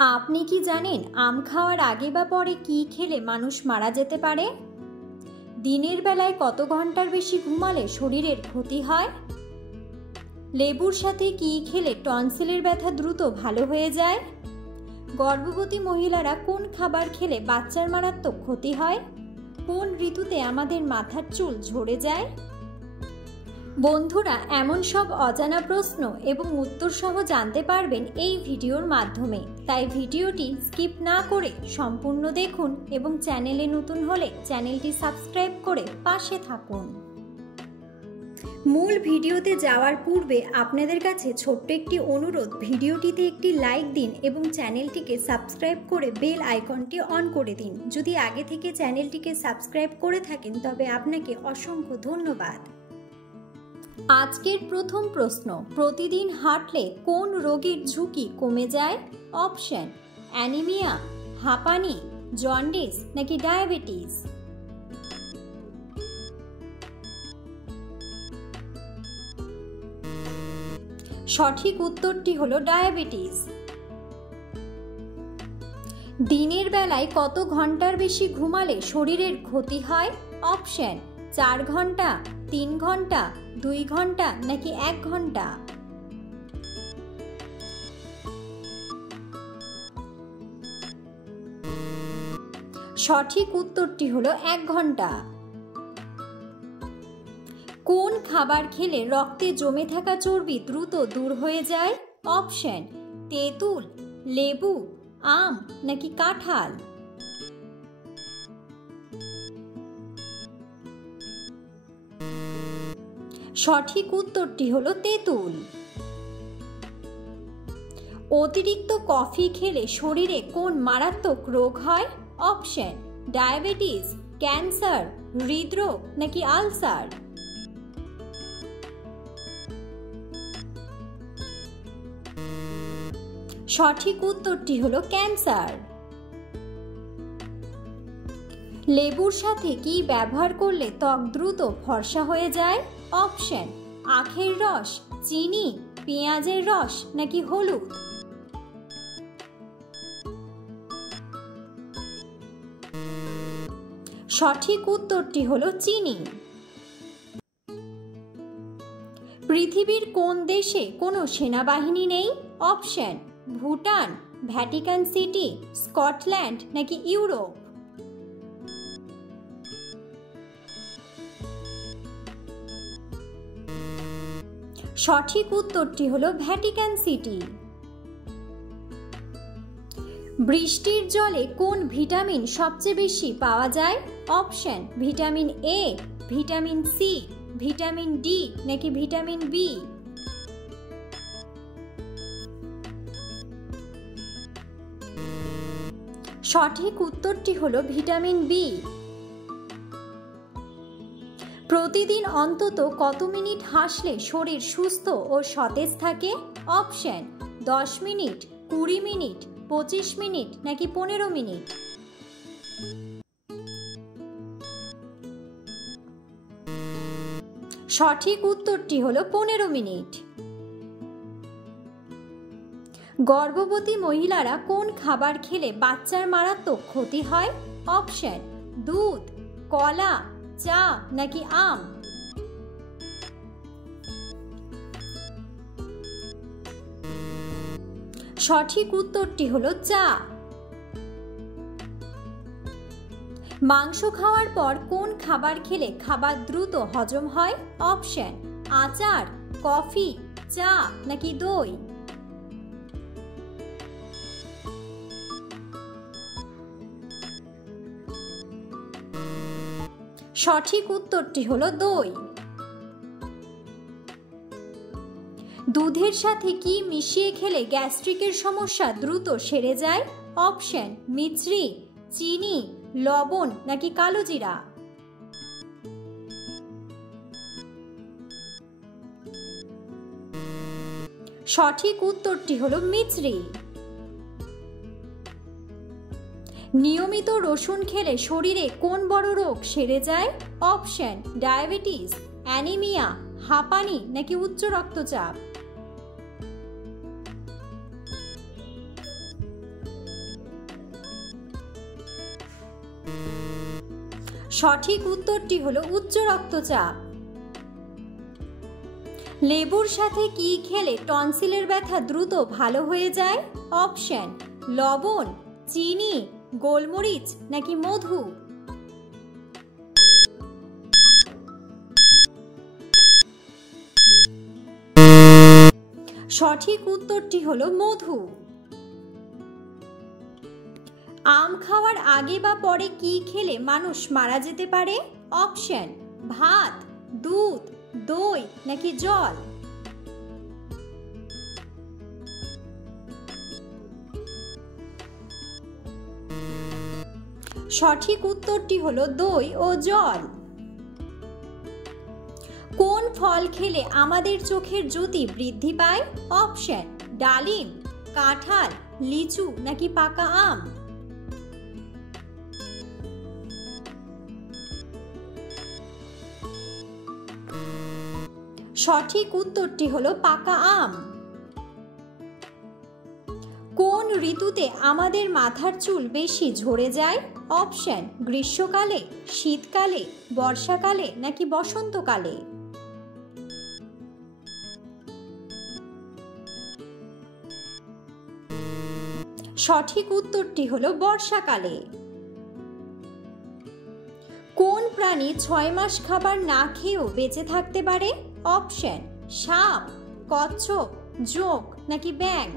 আপনি কি জানেন আম খাওয়ার আগে বা পরে কি খেলে মানুষ মারা যেতে পারে? দিনের বেলায় কত ঘন্টার বেশি ঘুমালে শরীরের ক্ষতি হয়? লেবুর সাথে কি খেলে টনসিলের ব্যথা দ্রুত ভালো হয়ে যায়? গর্ভবতী মহিলারা কোন খাবার খেলে বাচ্চার মারাত্মক ক্ষতি হয়? কোন ঋতুতে আমাদের মাথার চুল ঝরে যায়? বন্ধুরা, এমন সব অজানা প্রশ্ন এবং উত্তর সহ জানতে পারবেন এই ভিডিওর মাধ্যমে। তাই ভিডিওটি স্কিপ না করে সম্পূর্ণ দেখুন এবং চ্যানেলে নতুন হলে চ্যানেলটি সাবস্ক্রাইব করে পাশে থাকুন। মূল ভিডিওতে যাওয়ার পূর্বে আপনাদের কাছে ছোট্ট একটি অনুরোধ, ভিডিওটিতে একটি লাইক দিন এবং চ্যানেলটিকে সাবস্ক্রাইব করে বেল আইকনটি অন করে দিন। যদি আগে থেকে চ্যানেলটিকে সাবস্ক্রাইব করে থাকেন তবে আপনাকে অসংখ্য ধন্যবাদ। আজকের প্রথম প্রশ্ন, প্রতিদিন হাঁটলে কোন রোগের ঝুঁকি কমে যায়? অপশন: অ্যানিমিয়া, হাঁপানি, জন্ডিস নাকি ডায়াবেটিস? সঠিক উত্তরটি হলো ডায়াবেটিস। দিনের বেলায় কত ঘন্টার বেশি ঘুমালে শরীরের ক্ষতি হয়? অপশন: 4 ঘন্টা, 3 ঘন্টা, 2 ঘন্টা নাকি 1 ঘন্টা? সঠিক উত্তরটি হলো 1 ঘন্টা। কোন খাবার খেলে রক্তে জমে থাকা চর্বি দ্রুত দূর হয়ে যায়? অপশন: তেঁতুল, লেবু, আম নাকি কাঁঠাল? সঠিক উত্তরটি হলো তেঁতুল। অতিরিক্ত কফি খেলে শরীরে কোন মারাত্মক রোগ হয়? অপশন: ডায়াবেটিস, ক্যান্সার, হৃদরোগ নাকি আলসার? সঠিক উত্তরটি হলো ক্যান্সার। লেবুর সাথে কি ব্যবহার করলে ত্বক দ্রুত ফর্সা হয়ে যায়? অপশন: আখের রস, চিনি, পেঁয়াজের রস নাকি হলুদ? সঠিক উত্তরটি হলো চিনি। পৃথিবীর কোন দেশে কোনো সেনাবাহিনী নেই? Option: Bhutan, Vatican city, Scotland নাকি ইউরোপ? সঠিক উত্তরটি হলো ভ্যাটিকান সিটি। বৃষ্টির জলে কোন ভিটামিন সবচেয়ে বেশি পাওয়া যায়? Option: vitamin A, vitamin C, vitamin D নাকি ভিটামিন বি? সঠিক উত্তরটি হলো ভিটামিন বি। প্রতিদিন অন্তত কত মিনিট হাসলে শরীর সুস্থ ও সতেজ থাকে? অপশন: 10 মিনিট, 20 মিনিট, 25 মিনিট নাকি 15 মিনিট? সঠিক উত্তরটি হলো 15 মিনিট। গর্ভবতী মহিলারা কোন খাবার খেলে বাচ্চার মারাত্মক ক্ষতি হয়? অপশন: দুধ, কলা, চা নাকি আম? সঠিক উত্তরটি হলো চা। মাংস খাওয়ার পর কোন খাবার খেলে খাবার দ্রুত হজম হয়? অপশন: আচার, কফি, চা নাকি দই? সঠিক উত্তরটি হলো দই। দুধের সাথে কি মিশিয়ে খেলে গ্যাস্ট্রিকের সমস্যা দ্রুত সেরে যায়? অপশন: মিছরি, চিনি, লবণ নাকি কালোজিরা? সঠিক উত্তরটি হলো মিছরি। নিয়মিত রসুন খেলে শরীরে কোন বড় রোগ সেরে যায়? অপশন: ডায়াবেটিস, অ্যানিমিয়া, হাঁপানি নাকি উচ্চ রক্তচাপ? সঠিক উত্তরটি হলো উচ্চ রক্তচাপ। লেবুর সাথে কি খেলে টনসিলের ব্যথা দ্রুত ভালো হয়ে যায়? অপশন: লবণ, চিনি, গোলমরিচ নাকি মধু। সঠিক উত্তরটি হলো মধু। আম খাওয়ার আগে বা পরে কি খেলে মানুষ মারা যেতে পারে? অপশন: ভাত, দুধ, দই নাকি জল। সঠিক উত্তরটি হলো দই ও জল। কোন ফল খেলে আমাদের চোখের জ্যোতি বৃদ্ধি পায়? অপশন: ডালিম, কাঁঠাল, লিচু নাকি পাকা আম। সঠিক উত্তরটি হলো পাকা আম। কোন ঋতুতে আমাদের মাথার চুল বেশি ঝরে যায়? অপশন: গ্রীষ্মকালে, শীতকালে, বর্ষাকালে নাকি বসন্তকালে। সঠিক উত্তরটি হলো বর্ষাকালে। কোন প্রাণী 6 মাস খাবার না খেয়েও বেঁচে থাকতে পারে? অপশন: সাপ, কচ্ছপ, জোঁক নাকি ব্যাঙ।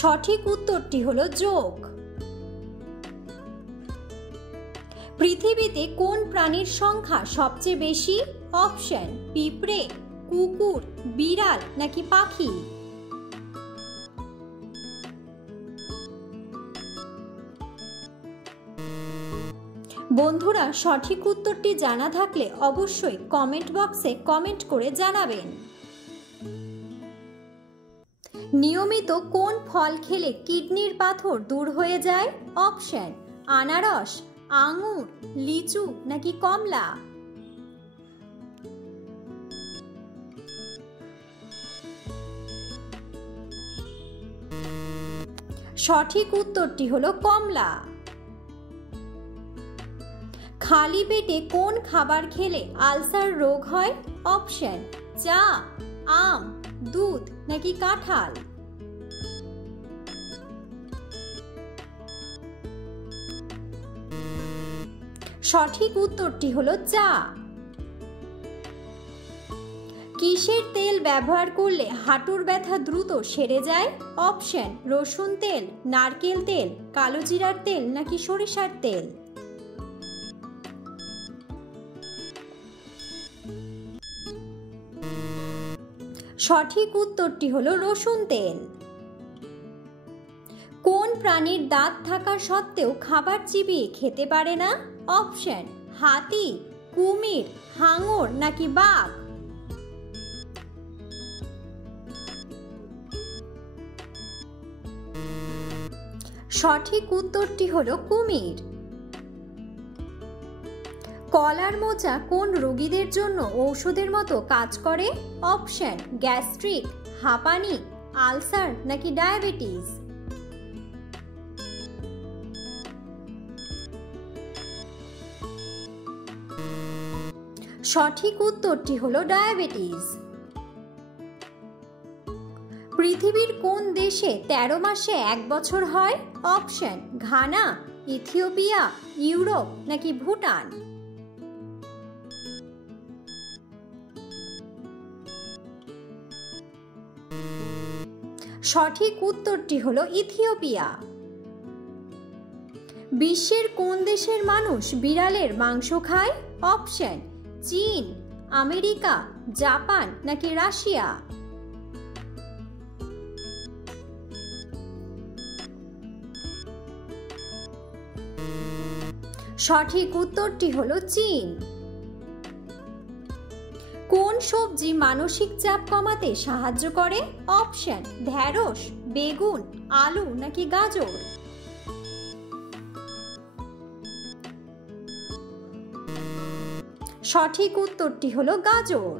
সঠিক উত্তরটি হলো জোঁক। পৃথিবীতে কোন প্রাণীর সংখ্যা সবচেয়ে বেশি? অপশন: পিঁপড়ে, কুকুর, বিড়াল নাকি পাখি। বন্ধুরা, সঠিক উত্তরটি জানা থাকলে অবশ্যই কমেন্ট বক্সে কমেন্ট করে জানাবেন। নিয়মিত কোন ফল খেলে কিডনির পাথর দূর হয়ে যায়? অপশন: আনারস, আঙুর, লিচু নাকি কমলা। সঠিক উত্তরটি হলো কমলা। খালি পেটে কোন খাবার খেলে আলসার রোগ হয়? অপশন: চা, আম, দুধ নাকি কাঁঠাল। সঠিক উত্তরটি হলো চা। কিসের তেল ব্যবহার করলে হাঁটুর ব্যথা দ্রুত সেরে যায়? অপশন: রসুন তেল, নারকেল তেল, কালো জিরার তেল নাকি সরিষার তেল। সঠিক উত্তরটি হলো রসুন তেল। কোন প্রাণীর দাঁত থাকা সত্ত্বেও খাবার চিবিয়ে খেতে পারে না? অপশন: হাতি, কুমির, হাঙর নাকি বাঘ। সঠিক উত্তরটি হলো কুমির। কলার মোচা কোন রোগীদের জন্য ঔষধের মতো কাজ করে? অপশন: গ্যাস্ট্রিক, হাঁপানি, আলসার নাকি ডায়াবেটিস। সঠিক উত্তরটি হলো ডায়াবেটিস। পৃথিবীর কোন দেশে 13 মাসে 1 বছর হয়? অপশন: ঘানা, ইথিওপিয়া, ইউরোপ নাকি ভুটান। সঠিক উত্তরটি হলো ইথিওপিয়া। বিশ্বের কোন দেশের মানুষ বিড়ালের মাংস খায়? অপশন: চীন, আমেরিকা, জাপান নাকি রাশিয়া। সঠিক উত্তরটি হলো চীন। কোন সবজি মানসিক চাপ কমাতে সাহায্য করে? অপশন: ঢেঁড়স, বেগুন, আলু নাকি গাজর। সঠিক উত্তরটি হলো গাজর।